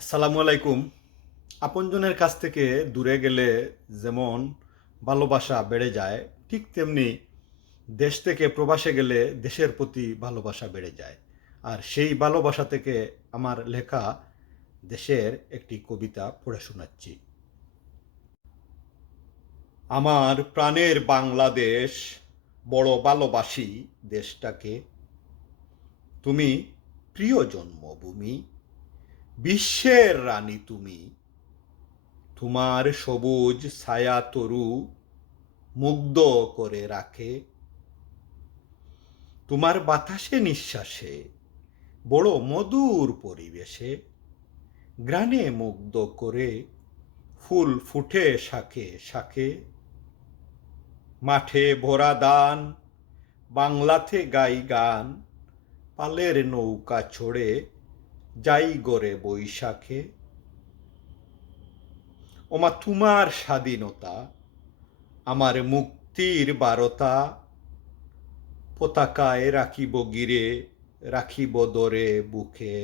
আসসালামু আলাইকুম। আপনজনের কাছ থেকে দূরে গেলে যেমন ভালোবাসা বেড়ে যায়, ঠিক তেমনি দেশ থেকে প্রবাসে গেলে দেশের প্রতি ভালোবাসা বেড়ে যায়। আর সেই ভালোবাসা থেকে আমার লেখা দেশের একটি কবিতা পড়ে শোনাচ্ছি। আমার প্রাণের বাংলাদেশ, বড় ভালোবাসি দেশটাকে। তুমি প্রিয় জন্মভূমি, বিশ্বের রানী তুমি। তোমার সবুজ ছায়া তরু মুগ্ধ করে রাখে। তোমার বাতাসে নিঃশ্বাসে বড় মধুর পরিবেশে গ্রানে মুগ্ধ করে ফুল ফুটে শাখে শাখে। মাঠে ভরা দান, বাংলাতে গাই গান, পালের নৌকা চড়ে যাই গড়ে বৈশাখে। ওমা তোমার স্বাধীনতা আমার মুক্তির বারতা, পতাকায় রাখিব গিরে, রাখিব দরে বুকে।